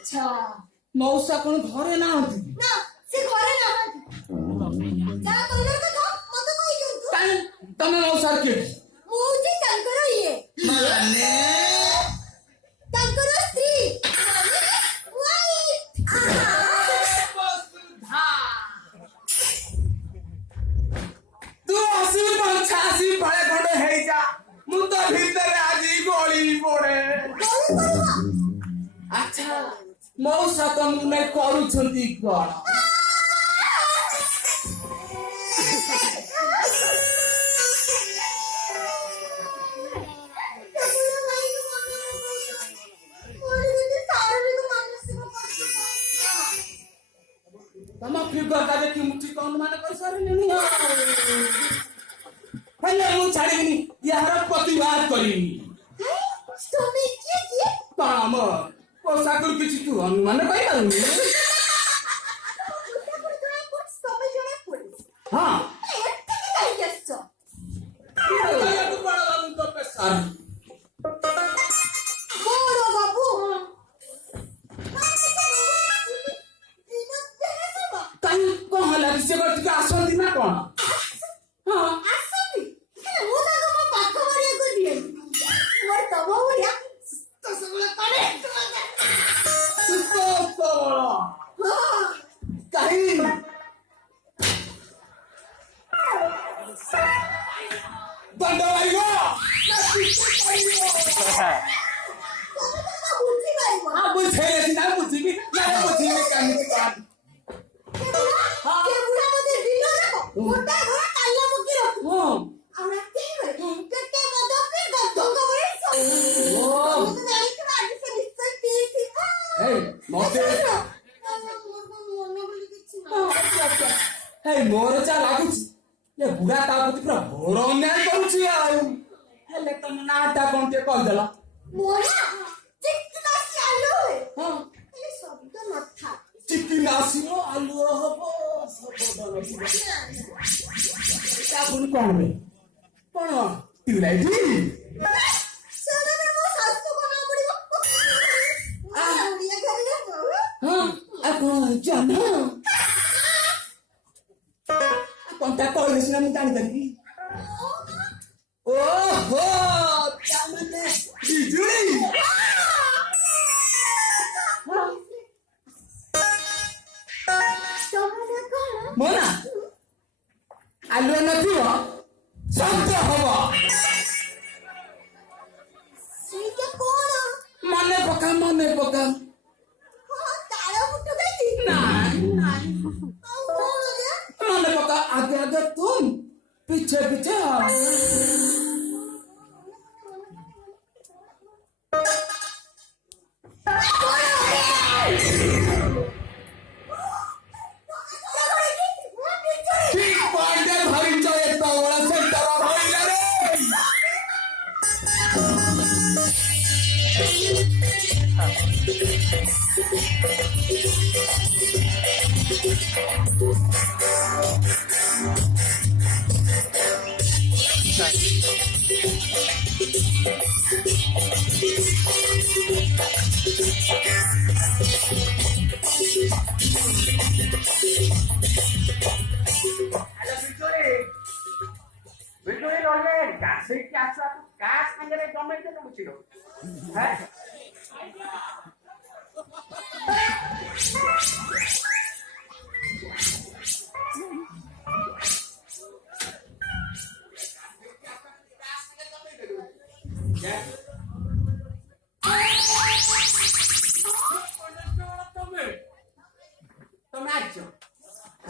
ଆଚ୍ଛା ମଉସା କଣ ଘରେ ନାହାନ୍ତି? ନା ସେ ଘରେ ନାହାନ୍ତି। ଯାହା କହିଲ କଥା ମତେ କହିଦିଅନ୍ତୁ। କାଇଁ ତମେ ମଉସା କିଏ? ମୁଁ ହଉଛି ତାଙ୍କର ଇଏ ମାନେ ତାଙ୍କର ସ୍ତ୍ରୀ ମାନେ ତୁ ଆସିବି ପଛା ଆସିବି ଫଳେ ଖଣ୍ଡେ ହେଇଯା ମୁଁ ତ ଭିତରେ ଆଜି ଗଳି ପଡେ। ଆଚ୍ଛା ମଉସା ତମକୁ ନେଇ କରୁଛନ୍ତି କଣ? ତମ ଫିଗରଟା ଦେଖି ମୁଁ ଠିକ ଅନୁମାନ କରିସାରିଲିଣି। ହେଲେ ମୁଁ ଛାଡ଼ିବିନି, ଏହାର ପ୍ରତିବାଦ କରିବି। କଣ ଆମ ପୋଷାକରୁ କିଛି ତୁ ଅନୁମାନ କରିପାରୁନି? ହଁ କାହିଁ କଣ ହେଲା? ସେ ଟିକେ ଆସନ୍ତି ନା କଣ? ହଁ କାହିଁ ଦଣ୍ଡ ଭାଇ ବୁଝେଇ ନା ବୁଝିବି ନା ବୁଝିବି କେମିତି କଣ? ମୋର ଯା ଲାଗୁଛି ଏ ବୁଢା ତା ପ୍ରତି ପୁରା ଘୋର ଅନ୍ୟାୟ କରୁଛି। ଆଉ ହେଲେ ତମ ନାଁ ଟା କଣ ଟିକେ କହିଦେଲା? ଚିକିନାସିର ଆଲୁଅ ହବ ପୁଣି କଣ ବେ? କଣ ଟ୍ୟୁବଲାଇଟ? ଜହ୍ନ କଣ୍ଟା କହିଲେ ସିନା ମୁଁ ଜାଣିପାରିବି। ଓହୋ ତାମାନେ ବିଜୁଳି। ମୋ ନା ଆଲୁଅ ନଥିବ ଶବ୍ଦ ହବ। ମନେ ପକା ମନେ ପକା। मने पका आगे आगे तुम पीछे पीछे हम।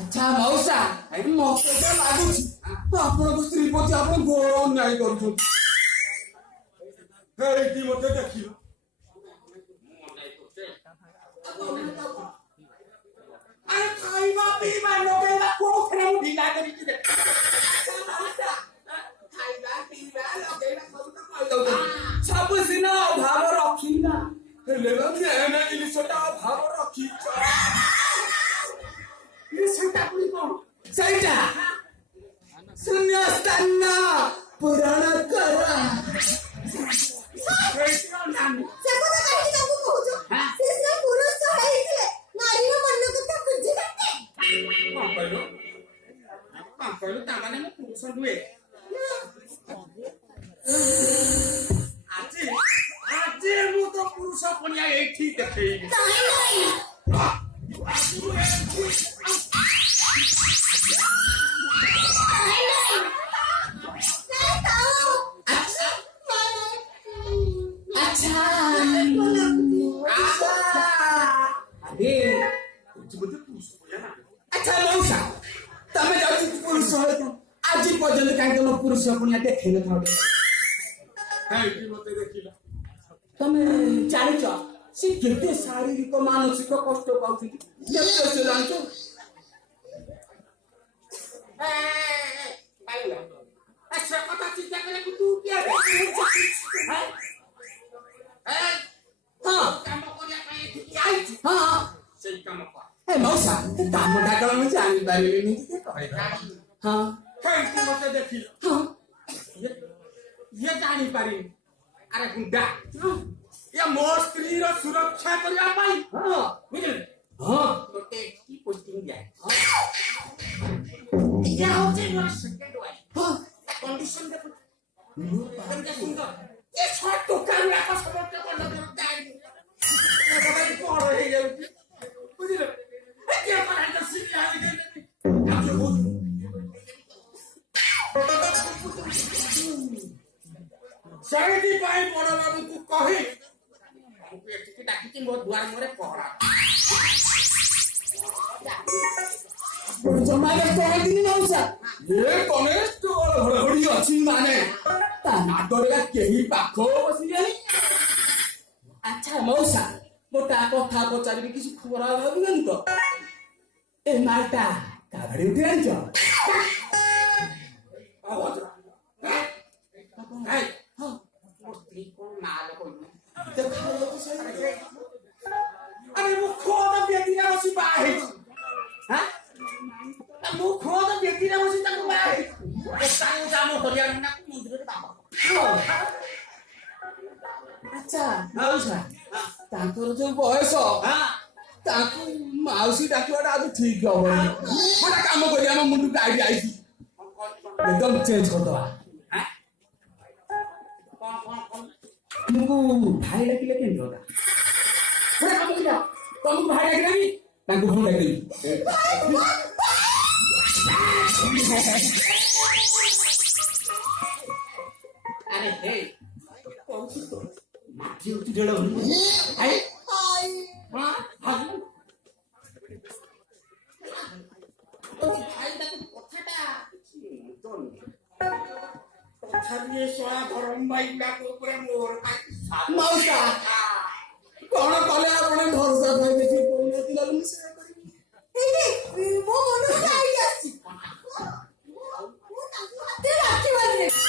अच्छा मौसा मौसा लाଗୁଛି ଆପଣଙ୍କ ସ୍ତ୍ରୀ ପ୍ରତି ଆପଣ ଘୋର ଅନ୍ୟାୟ କରୁଛନ୍ତି। ଏଇଠି ମତେ ଦେଖିବ ଆରେ ଖାଇବା ପିଇବା ଲଗେଇବା କୋଉଥିରେ ମୁଁ ଢିଲା କରିକି ଖାଇବା ପିଇବା ଲଗେଇବା ସବୁ ସିନା ଅଭାବ ରଖିନା ହେଲେ ମେନ ଜିନିଷଟା ଅଭାବ ରଖିଛ। ସେଇଟା ପୁଣି କଣ? ସେଇଟା ଶୂନ୍ୟସ୍ଥାନ ପୂରଣ କର। ସେ କଥା କାହିଁକି ତାକୁ କହୁଛ? ସେ ପୁରୁଷ କହିଲୁ ତାମାନେ ମୁଁ ପୁରୁଷ ନୁହେଁ। ଆଜି ଆଜି ମୁଁ ତ ପୁରୁଷ ପଣିଆ ଏଇଠି ଦେଖେଇବି। ନାଇଁ ନାଇଁ ଆଚ୍ଛା ଆଚ୍ଛା ମଉସା ତମେ ଯାଉଛି ପୁରୁଷ ହୋଇଛ ଆଜି ପର୍ଯ୍ୟନ୍ତ କାହିଁକି ତମ ପୁରୁଷ ପୁଣିଆ ଦେଖେଇ ନଥାଉ? ମତେ ଦେଖିଲ ତମେ ଜାଣିଛ ସେ କେତେ ଶାରୀରିକ ମାନସିକ କଷ୍ଟ ପାଉଛନ୍ତି କେତେ ସେ ଜାଣିଛ? ସେ କଥା ଚିନ୍ତା କରିବାକୁ ତୁ କିଏ ସେଇ କାମ କର। ମଉସା କାମଟା କଣ ମୁଁ ଜାଣିପାରିଲିନି ହଁ କାହିଁକି ମତେ ଦେଖିଲ? ଇଏ ଜାଣିପାରିନି। ଆରେ ଗୁଣ୍ଡା ଇଏ ମୋ ସ୍ତ୍ରୀର ସୁରକ୍ଷା କରିବା ପାଇଁ ବୁଝିଲେ ଗୋଟେ କି ପୋଷ୍ଟିଂ ଦିଆ ଇଏ ହଉଛି ମୋର ସେକେଣ୍ଡ ୱାଇଫ। କଣ୍ଡିସନ ଦେଖୁଛ କେମିତି ସୁନ୍ଦର ଏ ଛଅ ଟୋକା ଗୁଡାକ ସମସ୍ତେ କଣ ହେଇଯାଉଛି ବୁଝିଲ? ସେଇଥିପାଇଁ ବଡ ବାବୁଙ୍କୁ କହି ଏଠିକି ଡାକିଛି ମୋ ଦୁଆର ମୁହଁରେ ପହରା। ଜମା କହିଥିଲି ମଉସା ଘଡଘଡି ଅଛି ମାନେ ତା ନାଟରେ କେହି ପାଖ ବସିଲେଣି। ଆଚ୍ଛା ମଉସା ଗୋଟା କଥା ପଚାରିବି କିଛି ଖରାପ ଭାବିବେନି ତ? ଏ ମାଲଟା କାହାଡି ଉଠି ଆଣିଛ? ଆରେ ମୁଁ ଖୋଦ ବେଦିରେ ବସି ବାହା ହେଇଛି। ମୁଁ ଖୋଦ ବେଦିରେ ବସି ତାକୁ ବାହା ହେଇଛି। ଆଚ୍ଛା ମାଉସା ତାଙ୍କର ଯୋଉ ବୟସ ତାଙ୍କୁ ମାଉସୀ ଡାକିବାଟା ଆଜି ଠିକ ହବନି। ଗୋଟେ କାମ କରି ଆମ ମୁଣ୍ଡକୁ ଆଇଡି ଆଇଛି ଏକଦମ ଚେଞ୍ଜ କରିଦବା। ତୁମକୁ ଭାଇ ଡାକିଲେ କେମିତି ହବ? ତମକୁ ଭାଇ ଡାକିଲାନି ତାଙ୍କୁ ଭୁଲ ଡାକିଲି। ଆରେ ହେ ମାଟି ଉଠି ଜଳ କଣ କଲେ ଆପଣ ଭରସା ପାଇବେ କି କହୁନଥିଲା ମୁଁ ସେୟା କରିବି। ମୋ ମନକୁ ଆଇଡିଆ ଆସିଛି। ମୁଁ ତାଙ୍କୁ ହାତରେ ରାକ୍ଷୀ ବାନ୍ଧିଦେବି।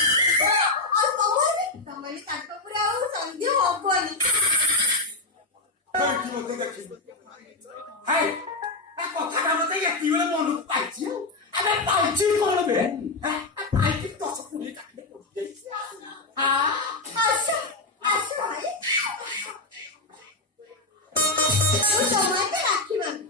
ଆଉ ତମମାନେ ତାଙ୍କ ଉପରେ ଆଉ ସନ୍ଦେହ ହବନି। ମତେ ଦେଖିବି କଥାଟା ମତେ ଏତିବେଳେ ମନକୁ ପାଇଛି। ଆମେ ପାଇଛି କଣ ବେ ପାଇଛି 10-20 କାଟିଲେ ପଡିଯାଇଛି। ଆସ ଆସ ଭାଇ ମୁଁ ତମକୁ ରାକ୍ଷୀ ବାନ୍ଧିବି।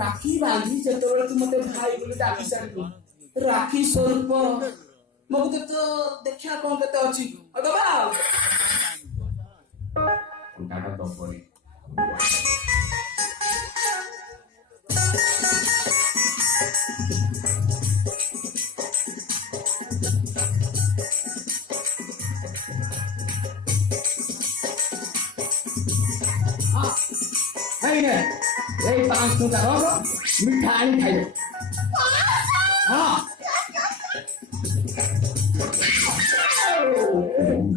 ରାକ୍ଷୀ ବାନ୍ଧି ଯେତେବେଳେ ତୁ ମତେ ଭାଇ ବୋଲି ଡାକି ସାରିଲୁ ରାକ୍ଷୀ ସ୍ୱରୂପ ମୋ ଭିତରେ ତ ଦେଖିବା କଣ କେତେ ଅଛି ଦବା ଆଉ ଦବନି। এই 500 টাকা মিঠা আনি খাইবে।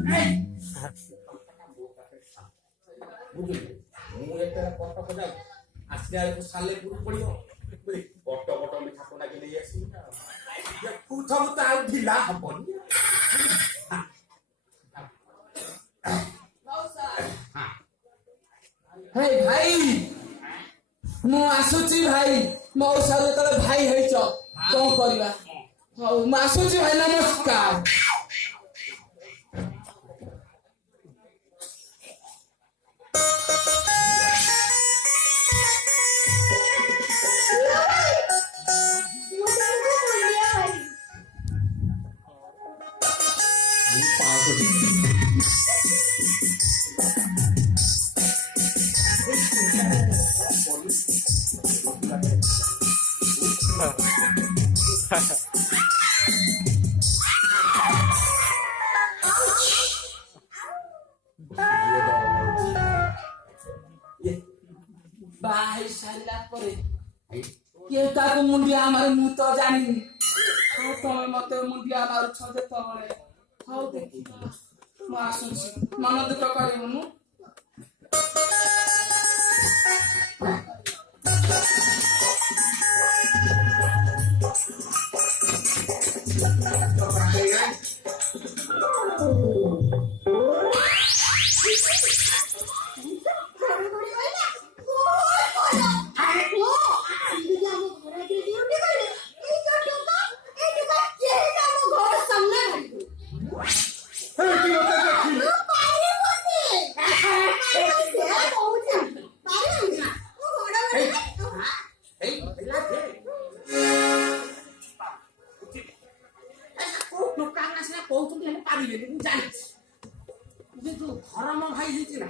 হ্যাঁ বুঝলি ମୁଁ ଏତେ କଟକ ଯାଉ ଆସିଲା ଆସିଲା ସାଲେପୁର ପଡ଼ିବ ବଟ ବଟ ମିଠା କୋଣାକେ ନେଇ ଆସିବି ସବୁ ତ ଆଉ ଢିଲା ହବନି। ହେ ଭାଇ ମୁଁ ଆସୁଛି ଭାଇ ମଉସା ଯେତେବେଳେ ଭାଇ ହେଇଛ କଣ କରିବା? ହଉ ମୁଁ ଆସୁଛି ଭାଇ, ନମସ୍କାର। ବାହା ସାରିଲା ପରେ କିଏ ତାକୁ ମୁଣ୍ଡିଆ ମାରେ ମୁଁ ତ ଜାଣିନି। ହଉ ତମେ ମତେ ମୁଣ୍ଡିଆ ମାରୁଛ ଯେତେବେଳେ ହଉ ଦେଖିବା ମୁଁ ଆସୁଛି, ମନ ଦୁଃଖ କରିବୁନୁ। ଧରମ ଭାଇ ହେଇଛି ନା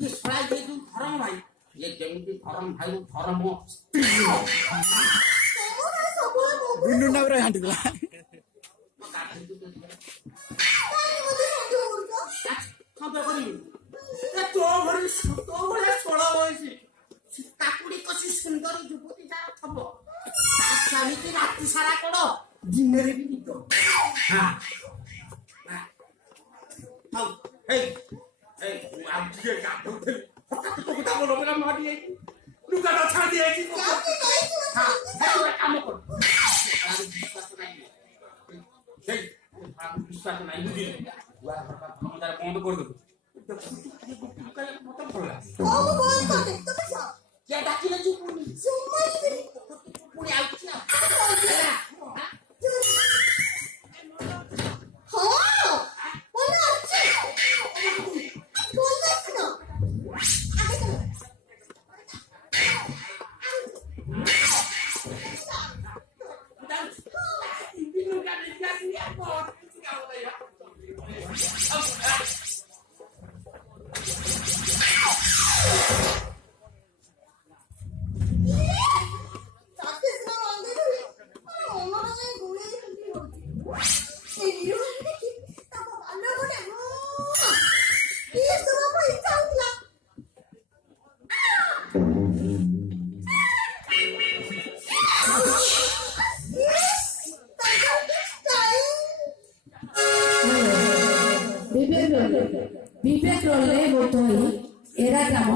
ଇଏ ଶଳା ଇଏ ଯୋଉ ଧରମ ଭାଇ ଇଏ ଯେମିତି ଧରମ ଭାଇ ଧରମ ତୋ ଭଳିଆ 16 ବୟସୀ କାକୁଡି କଷି ସୁନ୍ଦର ଯୁବତୀ ଯାର ଥବ ତା ସ୍ୱାମୀକି ରାତି ସାରା କଣ ଦିନରେ ବି ନିଦ। ହଉ ହେଇ ହେଇ ଆଉ ଟିକେ ଗାଧଉଥିଲି ହଠାତ୍ ତୋ କଥା ମନେ ପଡ଼ିଲା ମାରି ଯାଇଛି ଲୁଗାଟା ଛାଡ଼ି ଯାଇଛି। କାମ କର ବିଶ୍ୱାସ ନାହିଁ ବୁଝିଲେ ବନ୍ଦ କରିଦେବୁ ମତେ ଭଲ ଲାଗେ କିଏ ଡାକିଲେ ପୁଣି ଆଉଛି ନା विवेक रोले बोधई एरा ग्राम